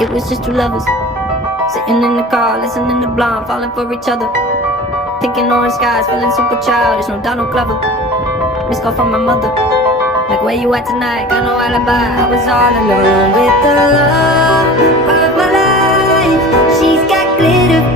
It was just two lovers sitting in the car, listening to Blonde, falling for each other. Thinking orange skies, feeling super childish, no Donald Glover. Missed call from my mother, like where you at tonight, got no alibi. I was all alone with the love of my life. She's got glitter